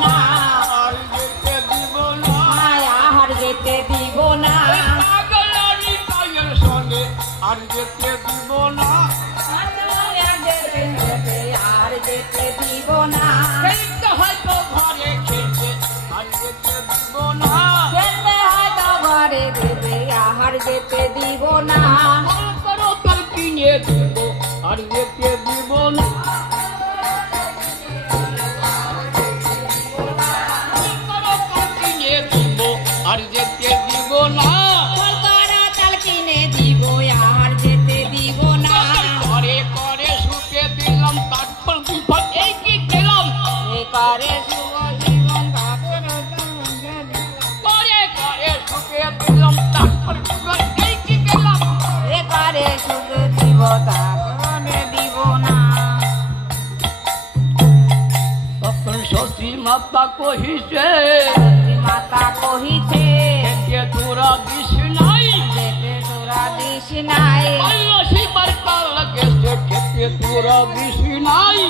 না, আর যেতে দিব না, আর যেতে দিব না, পাগলারি পায়ের সঙ্গে আর যেতে দিব না, আর যেতে দিব না, খেলতে হয়তো ঘরে খেলতে আর যেতে দিব না, খেলতে হয়তো ঘরে দেবে আর যেতে দিব না, করো তোর কিনে দিব আর যেতে দিব না, করো তোর কিনে দিব আর যেতে দিব না, চাল কিনে দিব আর যেতে দিব না, করে করে শুকে দিলাম তারপর বিপদ এই কি পেলাম, এ করে শুভ জীবন তাদের করে করে শুকে দিলাম তারপর বিপদ এই কি পেলাম, এ করে শুভ দিব তাদের দিব না, তখন শশী মাতা কহিছে মাতা কহিছে যে তোরা দিস নাই, যেতে তোরা দিস নাই, শিবার কাল গেছে খেতে তোরা দিস নাই,